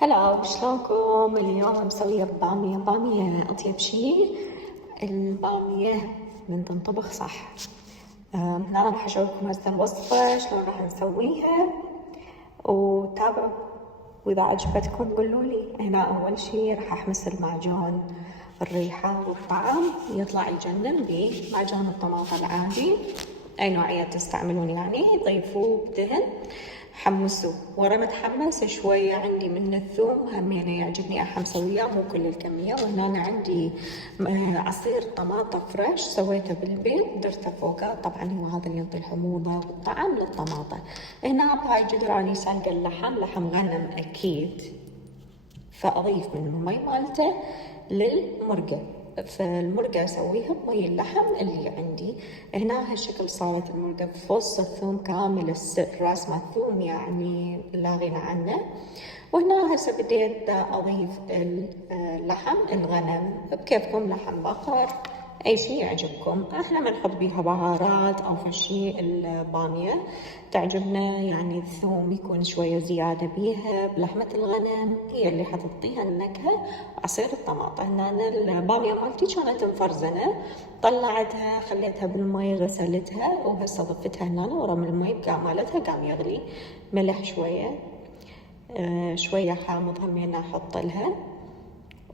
هلا، وشلونكم؟ اليوم مسوية بامية أطيب شي. البامية من تنطبخ صح. أنا راح أشارككم هسه الوصفة شلون راح نسويها وتابعوا، وإذا عجبتكم قولولي. هنا أول شي راح أحمس المعجون، الريحة والطعم يطلع يجنن بمعجون الطماطم العادي، أي نوعية تستعملون يعني. ضيفوه بدهن، حمسوه. ورا ما تحمس شوية عندي من الثوم، همينه يعجبني أحمسه وياه، مو كل الكمية. وهنا عندي عصير طماطم فريش سويته بالبيت، درته فوقه. طبعا هو هذا اللي يعطي الحموضة والطعم للطماطم. هنا بهاي الجدر أني سالقة لحم غنم أكيد، فأضيف من المي مالته للمرقة. فالمرقة أسويها بمي اللحم اللي عندي. هنا هالشكل صارت المرقة، بفص الثوم كامل السر، راس مال الثوم يعني لا غنى عنه. وهنا هسه بديت أضيف اللحم الغنم، بكيفكم، لحم بقر، أي شي يعجبكم. احنا ما نحط بيها بهارات أو فشي. البامية تعجبنا يعني الثوم يكون شوية زيادة بيها، بلحمة الغنم هي اللي حتعطيها النكهة. عصير الطماطم، هنا البامية مالتي كانت مفرزنة، طلعتها خليتها بالمي، غسلتها، وهسه ضفتها هنا ورا من المي مالتها قام يغلي. ملح شوية، شوية حامض همينة أحط لها،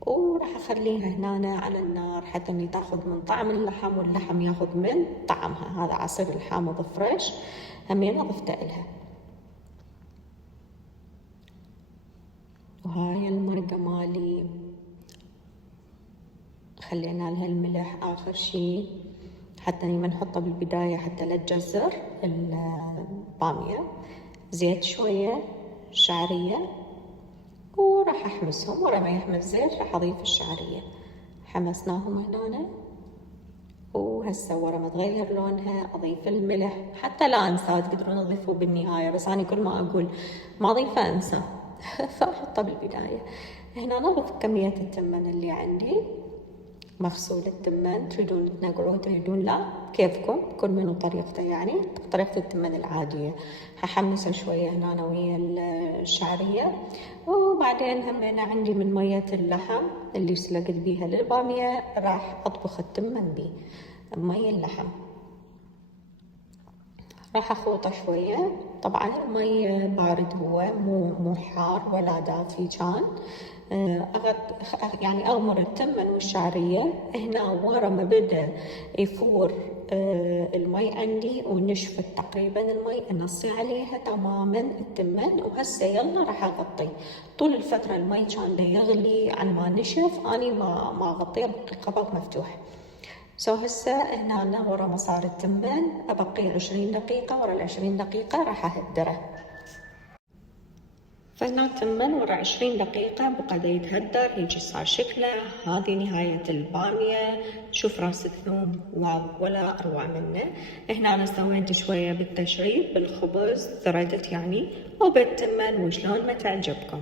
وراح أخليها هنا على النار حتى إني تاخذ من طعم اللحم واللحم ياخذ من طعمها. هذا عصير الحامض فريش همينة ضفته لها. وهاي المرقة مالي خلينا لها الملح آخر شي، حتى إني ما نحطه بالبداية حتى لا تجزر البامية. زيت شوية، شعرية، وراح أحمسهم. ورا ما يحمس زيت راح أضيف الشعرية. حمسناهم هنا، وهسه ورا ما تغير لونها أضيف الملح. حتى لا أنسى، تقدرون تضيفوه بالنهاية، بس أنا كل ما أقول ما أضيفه أنسى فأحطه بالبداية. هنا نضيف كمية التمن اللي عندي، مغسول التمن، تريدون تنقعوه تريدون لا، كيفكم، كل من وطريقته يعني. طريقة التمن العادية هحمسه شوية هنا ويا الشعرية. وبعدين همينة عندي من مية اللحم اللي سلقت بيها للبامية، راح أطبخ التمن بيه بمي اللحم. راح أخوطه شوية، طبعا المي بارد، هو مو حار ولا دافي. كان يعني أغمر التمن والشعرية. هنا ورا ما بدأ يفور المي عندي ونشفت تقريبا المي، أنصي عليها تماما التمن. وهسه يلا راح أغطي. طول الفترة المي كان يغلي، عن ما نشف أني ما أغطيه، القبض مفتوح. هسه هنا ورا ما صار التمن أبقيه 20 دقيقة. ورا 20 دقيقة راح أهدره. فهنا التمن ورا 20 دقيقة بقى يتهدر، هيجي صار شكله. هذه نهاية البامية. شوف راس الثوم، واو، ولا أروع منه. هنا أنا سويت شوية بالتشريب بالخبز، ثردت يعني، وبالتمن، وشلون ما تعجبكم.